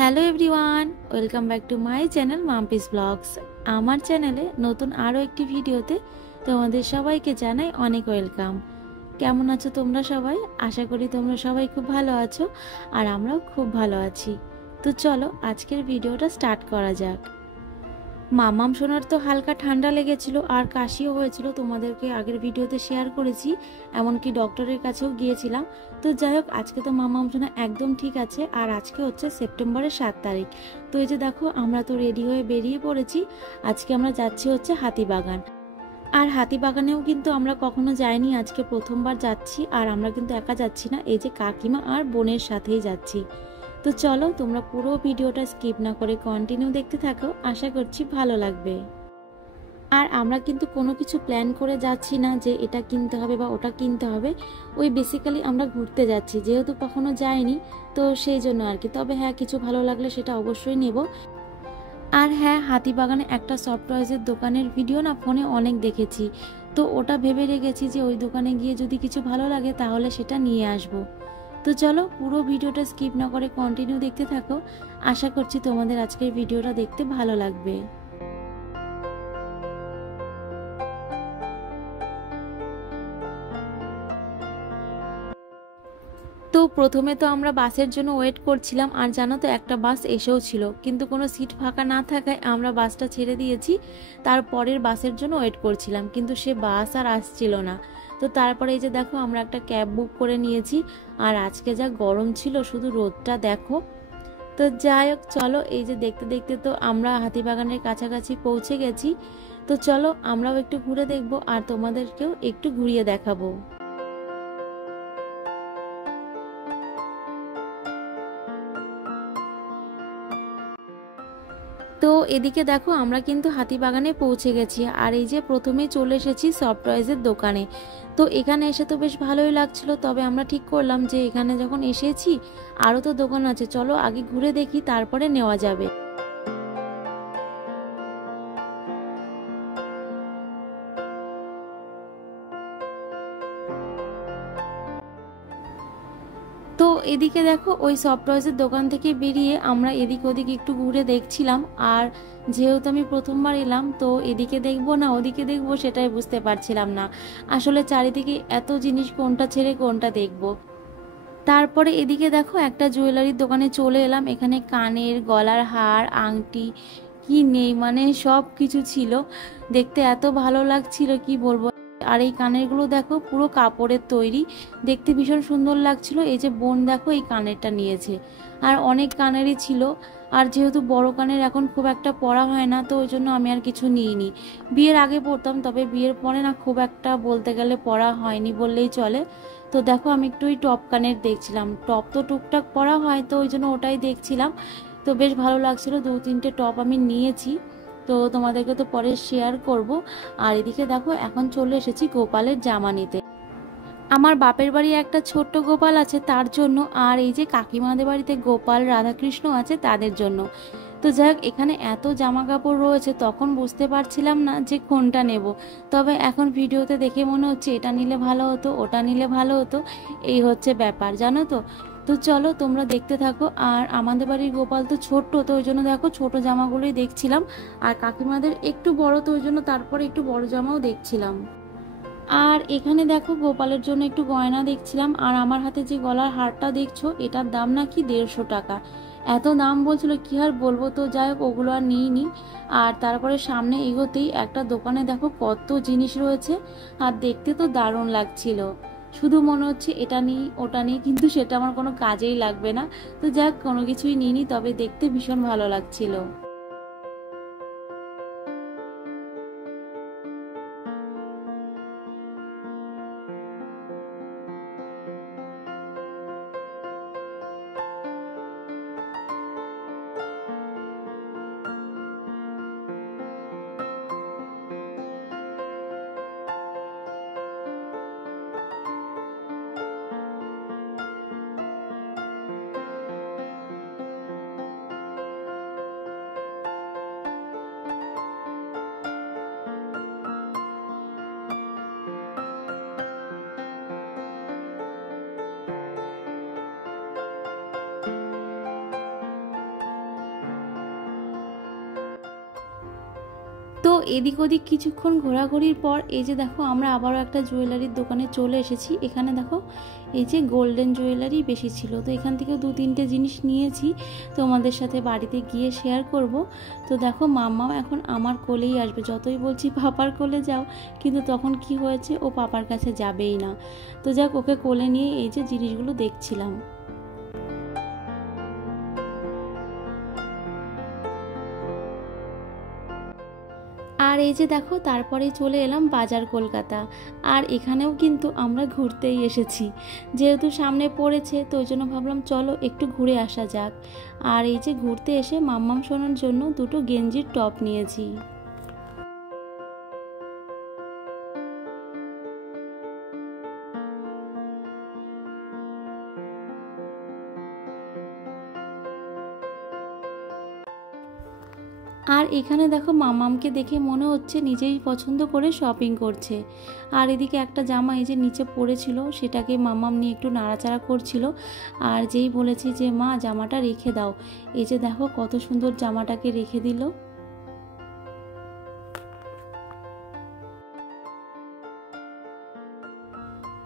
Hello everyone, welcome back to my channel Mumpi's blogs. আমার চ্যানেলে নতুন আরও একটি ভিডিওতে তোমাদের সবাইকে জানাই অনেক ওয়েলকাম। কেমন আছো তোমরা সবাই? আশা করি তোমরা সবাই খুব ভালো আছো, আর আমরাও খুব ভালো আছি। তো চলো আজকের ভিডিওটা স্টার্ট করা যাক। মামাম সোনার তো হালকা ঠান্ডা লেগেছিল আর কাশিও হয়েছিল, তোমাদেরকে আগের ভিডিওতে শেয়ার করেছি, এমনকি ডক্টরের কাছেও গিয়েছিলাম। তো যাই হোক, আজকে তো মামাম সোনা একদম ঠিক আছে। আর আজকে হচ্ছে সেপ্টেম্বরের 7 তারিখ। তো এই যে দেখো, আমরা তো রেডি হয়ে বেরিয়ে পড়েছি। আজকে আমরা যাচ্ছি হচ্ছে হাতিবাগান। আর হাতিবাগানেও কিন্তু আমরা কখনো যাইনি, আজকে প্রথমবার যাচ্ছি। আর আমরা কিন্তু একা যাচ্ছি না, এই যে কাকিমা আর বোনের সাথেই যাচ্ছি। তো চলো তোমরা পুরো ভিডিওটা স্কিপ না করে কন্টিনিউ দেখতে থাকো, আশা করছি ভালো লাগবে। আর আমরা কিন্তু কোনো কিছু প্ল্যান করে যাচ্ছি না যে এটা কিনতে হবে বা ওটা কিনতে হবে। ওই বেসিক্যালি আমরা ঘুরতে যাচ্ছি, যেহেতু কখনো যাইনি, তো সেই জন্য আর কি। তবে হ্যাঁ, কিছু ভালো লাগলে সেটা অবশ্যই নেব। আর হ্যাঁ, হাতিবাগানে একটা সফট টয়েজের দোকানের ভিডিও না ফোনে অনেক দেখেছি, তো ওটা ভেবে রেখেছি যে ওই দোকানে গিয়ে যদি কিছু ভালো লাগে তাহলে সেটা নিয়ে আসব। তো চলো পুরো ভিডিওটা স্কিপ না করে কন্টিনিউ দেখতে থাকো, আশা করছি তোমাদের আজকের ভিডিওটা দেখতে ভালো লাগবে। তো প্রথমে তো আমরা বাসের জন্য ওয়েট করছিলাম, আর জানো তো একটা বাস এসেও ছিল, কিন্তু কোনো সিট ফাঁকা না থাকায় আমরা বাসটা ছেড়ে দিয়েছি। তারপরের বাসের জন্য ওয়েট করছিলাম, কিন্তু সে বাস আর আসছিল না। তো তারপরে এই যে দেখো, আমরা একটা ক্যাব বুক করে নিয়েছি। আর আজকে যা গরম ছিল, শুধু রোদটা দেখো। তো যাই হোক, চলো এই যে দেখতে দেখতে তো আমরা হাতিবাগানের কাছাকাছি পৌঁছে গেছি। তো চলো আমরাও একটু ঘুরে দেখবো আর তোমাদেরকেও একটু ঘুরিয়ে দেখাবো। তো এদিকে দেখো, আমরা কিন্তু হাতিবাগানে পৌঁছে গেছি। আর এই যে প্রথমেই চলে এসেছি সফট টয়েজের দোকানে। তো এখানে এসে তো বেশ ভালোই লাগছিল, তবে আমরা ঠিক করলাম যে এখানে যখন এসেছি আরও তো দোকান আছে, চলো আগে ঘুরে দেখি, তারপরে নেওয়া যাবে। তো এদিকে দেখো, ওই সফট টয়েজের দোকান থেকে বেরিয়ে আমরা এদিক ওদিক একটু ঘুরে দেখছিলাম। আর যেহেতু আমি প্রথমবার এলাম, তো এদিকে দেখবো না ওদিকে দেখবো সেটাই বুঝতে পারছিলাম না। আসলে চারিদিকে এত জিনিস, কোনটা ছেড়ে কোনটা দেখবো। তারপরে এদিকে দেখো, একটা জুয়েলারির দোকানে চলে এলাম। এখানে কানের, গলার হার, আংটি, কি নেই মানে সব কিছু ছিল। দেখতে এত ভালো লাগছিল কি বলবো। আর এই কানেরগুলো দেখো, পুরো কাপড়ের তৈরি, দেখতে ভীষণ সুন্দর লাগছিল। এই যে বোন দেখো, এই কানেরটা নিয়েছে। আর অনেক কানেরই ছিল। আর যেহেতু বড় কানের এখন খুব একটা পরা হয় না, তো ওই জন্য আমি আর কিছু নিইনি। বিয়ের আগে পরতাম, তবে বিয়ের পরে না খুব একটা বলতে গেলে পরা হয়নি বললেই চলে। তো দেখো, আমি একটু ওই টপ কানের দেখছিলাম। টপ তো টুকটাক পরা হয়, তো ওই জন্য ওটাই দেখছিলাম। তো বেশ ভালো লাগছিল, 2-3টে টপ আমি নিয়েছি। তো তোমাদেরকে তো পরে শেয়ার করব। আর এদিকে দেখো, এখন চলে এসেছি গোপালের জামা নিতে। আমার বাপের বাড়ি একটা ছোট্ট গোপাল আছে তার জন্য, আর এই যে কাকিমাদের বাড়িতে গোপাল রাধাকৃষ্ণ আছে তাদের জন্য। তো যাই হোক, এখানে এত জামা কাপড় রয়েছে, তখন বুঝতে পারছিলাম না যে কোনটা নেব। তবে এখন ভিডিওতে দেখে মনে হচ্ছে এটা নিলে ভালো হতো, ওটা নিলে ভালো হতো। এই হচ্ছে ব্যাপার, জানো তো। তো চলো তোমরা দেখতে থাকো। আর আমাদের বাড়ির গোপাল তো ছোট্ট, তো ওই জন্য দেখো ছোট জামাগুলোই দেখছিলাম। আর কাকিমাদের একটু বড়, তো ওই জন্য তারপরে একটু বড় জামাও দেখছিলাম। আর এখানে দেখো, গোপালের জন্য একটু গয়না দেখছিলাম। আর আমার হাতে যে গলার হারটা দেখছো, এটার দাম নাকি 150 টাকা। এত দাম বলছিল, কি আর বলবো। তো যাই হোক, ওগুলো আর নিইনি। আর তারপরে সামনে এগোতেই একটা দোকানে দেখো কত জিনিস রয়েছে, আর দেখতে তো দারুণ লাগছিল। শুধু মনে হচ্ছে এটা নিই ওটা নিই, কিন্তু সেটা আমার কোনো কাজেই লাগবে না। তো যাক, কোনো কিছুই নিইনি, তবে দেখতে ভীষণ ভালো লাগছিল। এদিক ওদিক কিছুক্ষণ ঘোরাঘুরির পর এই যে দেখো আমরা আবারও একটা জুয়েলারির দোকানে চলে এসেছি। এখানে দেখো এই যে গোল্ডেন জুয়েলারি বেশি ছিল, তো এখান থেকে 2-3টে জিনিস নিয়েছি, তোমাদের সাথে বাড়িতে গিয়ে শেয়ার করব। তো দেখো মাম্মা এখন আমার কোলেই আসবে, যতই বলছি পাপার কোলে যাও, কিন্তু তখন কি হয়েছে, ও পাপার কাছে যাবেই না। তো যাক, ওকে কোলে নিয়ে এই যে জিনিসগুলো দেখছিলাম। আর এই যে দেখো তারপরে চলে এলাম বাজার কলকাতা। আর এখানেও কিন্তু আমরা ঘুরতেই এসেছি, যেহেতু সামনে পড়েছে তো ওই জন্য ভাবলাম চলো একটু ঘুরে আসা যাক। আর এই যে ঘুরতে এসে মাম্মাম সোনার জন্য 2টো গেঞ্জির টপ নিয়েছি। আর এখানে দেখো মামামকে দেখে মনে হচ্ছে নিজেই পছন্দ করে শপিং করছে। আর এদিকে একটা জামা এই যে নিচে পড়েছিল, সেটাকে মামাম নিয়ে একটু নাড়াচাড়া করছিল। আর যেই বলেছি যে মা জামাটা রেখে দাও, এই যে দেখো কত সুন্দর জামাটাকে রেখে দিল।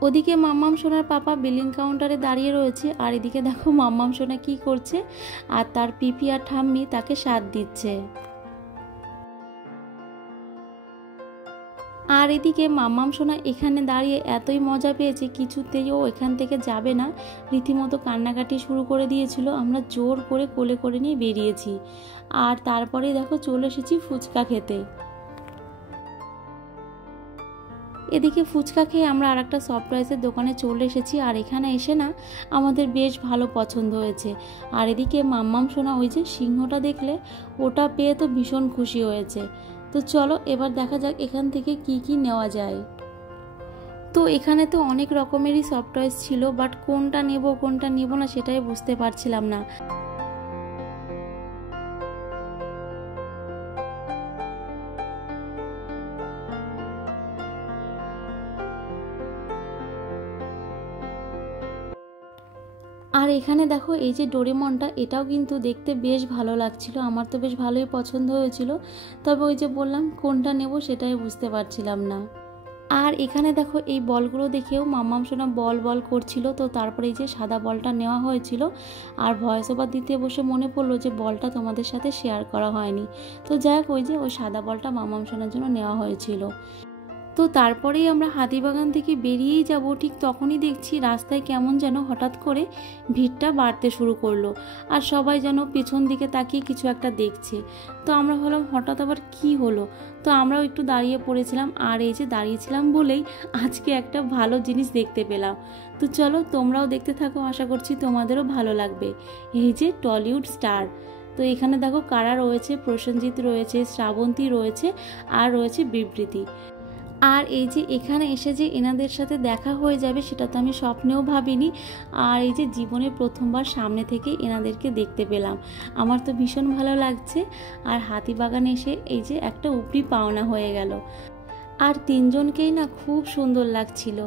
ওদিকে মাম্মাম সোনার পাপা বিলিং কাউন্টারে দাঁড়িয়ে রয়েছে, আর এদিকে দেখো মাম্মাম সোনা কি করছে, আর তার পিপি আর ঠাম্মি তাকে সাথ দিচ্ছে। আর এদিকে মাম্মাম সোনা এখানে দাঁড়িয়ে এতই মজা পেয়েছে, কিছুতেই ও এখান থেকে যাবে না, রীতিমতো কান্নাকাটি শুরু করে দিয়েছিল। আমরা জোর করে কোলে করে নিয়ে বেরিয়েছি। আর তারপরে দেখো চলে এসেছি ফুচকা খেতে। এদিকে ফুচকা খেয়ে আমরা আর একটা সারপ্রাইজের দোকানে চলে এসেছি। আর এখানে এসে না আমাদের বেশ ভালো পছন্দ হয়েছে। আর এদিকে মাম্মাম সোনা ওই যে সিংহটা দেখলে, ওটা পেয়ে তো ভীষণ খুশি হয়েছে। তো চলো এবার দেখা যাক এখান থেকে কি কি নেওয়া যায়। তো এখানে তো অনেক রকমেরই সফট টয়েস ছিল, বাট কোনটা নেব কোনটা নেব না সেটাই বুঝতে পারছিলাম না। আর এখানে দেখো এই যে ডোরেমনটা, এটাও কিন্তু দেখতে বেশ ভালো লাগছিল, আমার তো বেশ ভালোই পছন্দ হয়েছিল। তবে ওই যে বললাম কোনটা নেব সেটাই বুঝতে পারছিলাম না। আর এখানে দেখো এই বলগুলো দেখেও মাম্মাম সোনা বল বল করছিল, তো তারপরে এই যে সাদা বলটা নেওয়া হয়েছিল। আর ভয়েস ওভার দিতে বসে মনে পড়লো যে বলটা তোমাদের সাথে শেয়ার করা হয়নি। তো যাই হোক, ওই যে ওই সাদা বলটা মাম্মাম সোনার জন্য নেওয়া হয়েছিল। তো তারপরেই আমরা হাতিবাগান থেকে বেরিয়েই যাব, ঠিক তখনই দেখছি রাস্তায় কেমন যেন হঠাৎ করে ভিড়টা বাড়তে শুরু করলো। আর সবাই যেন পেছন দিকে তাকিয়ে কিছু একটা দেখছে। তো আমরা ভাবলাম হঠাৎ আবার কি হলো, তো আমরাও একটু দাঁড়িয়ে পড়েছিলাম। আর এই যে দাঁড়িয়েছিলাম বলেই আজকে একটা ভালো জিনিস দেখতে পেলাম। তো চলো তোমরাও দেখতে থাকো, আশা করছি তোমাদেরও ভালো লাগবে। এই যে টলিউড স্টার, তো এখানে দেখো কারা রয়েছে, প্রসেনজিৎ রয়েছে, শ্রাবন্তী রয়েছে, আর রয়েছে বিবৃতি। আর এই যে এখানে এসে যে এনাদের সাথে দেখা হয়ে যাবে সেটা তো আমি স্বপ্নেও ভাবিনি। আর এই যে জীবনে প্রথমবার সামনে থেকে এনাদেরকে দেখতে পেলাম, আমার তো ভীষণ ভালো লাগছে। আর হাতিবাগানে এসে এই যে একটা উপরি পাওনা হয়ে গেল। আর তিনজনকেই না খুব সুন্দর লাগছিল।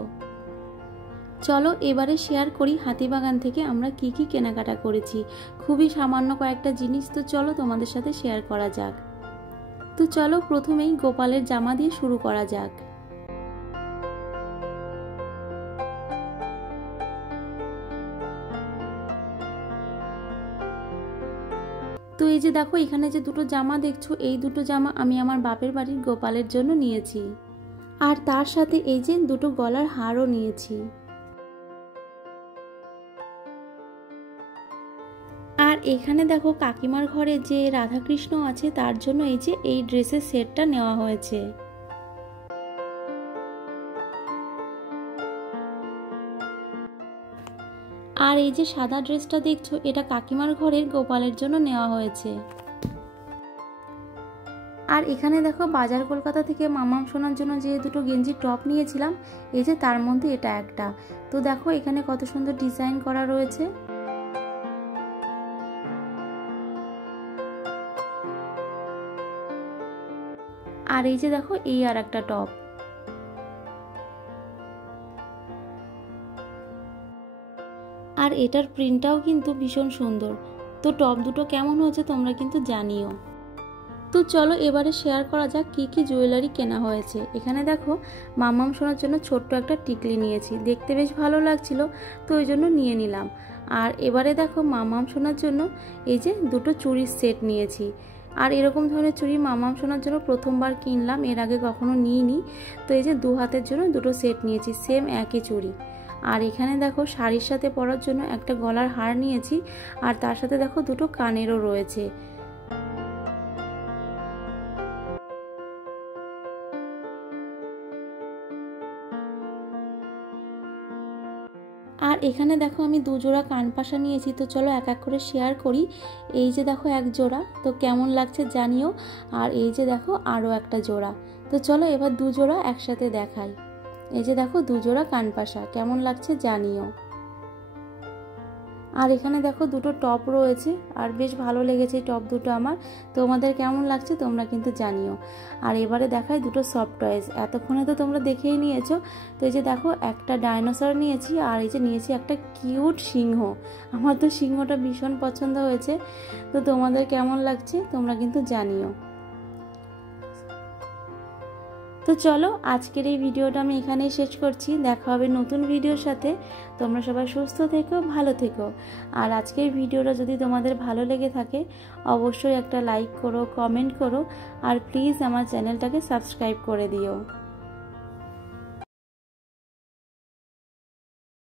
চলো এবারে শেয়ার করি হাতিবাগান থেকে আমরা কি কি কেনাকাটা করেছি। খুবই সামান্য কয়েকটা জিনিস, তো চলো তোমাদের সাথে শেয়ার করা যাক। তো চলো প্রথমেই গোপালের জামা দিয়ে শুরু করা যাক। তো এই যে দেখো এখানে যে 2টো জামা দেখছো, এই 2টো জামা আমি আমার বাপের বাড়ির গোপালের জন্য নিয়েছি। আর তার সাথে এই যে 2টো গলার হারও নিয়েছি। আর এখানে দেখো কাকিমার ঘরে যে রাধাকৃষ্ণ আছে তার জন্য এই যে এই ড্রেসের সেটটা নেওয়া হয়েছে। আর এই যে সাদা ড্রেসটা দেখছো, এটা কাকিমার ঘরের গোপালের জন্য নেওয়া হয়েছে। আর এখানে দেখো বাজার কলকাতা থেকে মামাম সোনার জন্য যে 2টো গেঞ্জি টপ নিয়েছিলাম, এই যে তার মধ্যে এটা একটা। তো দেখো এখানে কত সুন্দর ডিজাইন করা রয়েছে। আর এই যে দেখো এই আর একটা টপ। আর এটার প্রিন্টটাও কিন্তু ভীষণ সুন্দর। তো টপ দুটো কেমন হয়েছে তোমরা কিন্তু জানিও। তো চলো এবারে শেয়ার করা যাক কি কি জুয়েলারি কেনা হয়েছে। এখানে দেখো মামাম সোনার জন্য ছোট্ট একটা টিকলি নিয়েছি, দেখতে বেশ ভালো লাগছিল তো ওই জন্য নিয়ে নিলাম। আর এবারে দেখো মামাম সোনার জন্য এই যে দুটো চুড়ির সেট নিয়েছি। আর এরকম ধরনের চুড়ি মামাম সোনার জন্য প্রথমবার কিনলাম, এর আগে কখনো নিইনি। তো এই যে 2 হাতের জন্য দুটো সেট নিয়েছি, সেম একই চুড়ি। আর এখানে দেখো শাড়ির সাথে পরার জন্য একটা গলার হার নিয়েছি, আর তার সাথে দেখো দুটো কানেরও রয়েছে। আর এখানে দেখো আমি 2 জোড়া কানপাশা নিয়েছি, তো চলো এক এক করে শেয়ার করি। এই যে দেখো এক জোড়া, তো কেমন লাগছে জানিও। আর এই যে দেখো আরও একটা জোড়া, তো চলো এবার 2 জোড়া একসাথে দেখাই। এই যে দেখো 2 জোড়া কানপাশা, কেমন লাগছে জানিও। আর এখানে দেখো দুটো টপ রয়েছে, আর বেশ ভালো লেগেছে টপ দুটো আমার। তোমাদের কেমন লাগছে তোমরা কিন্তু জানিও। আর এবারে দেখাই দুটো সফট টয়েস, এতক্ষণে তো তোমরা দেখেই নিয়েছো। তো এই যে দেখো একটা ডাইনোসর নিয়েছি, আর এই যে নিয়েছি একটা কিউট সিংহ। আমার তো সিংহটা ভীষণ পছন্দ হয়েছে, তো তোমাদের কেমন লাগছে তোমরা কিন্তু জানিও। তো চলো আজকের এই ভিডিওটা আমি এখানেই শেষ করছি, দেখা হবে নতুন ভিডিওর সাথে। তোমরা সবাই সুস্থ থেকো, ভালো থেকো। আর আজকের ভিডিওটা যদি তোমাদের ভালো লেগে থাকে অবশ্যই একটা লাইক করো, কমেন্ট করো, আর প্লিজ আমার চ্যানেলটাকে সাবস্ক্রাইব করে দিও।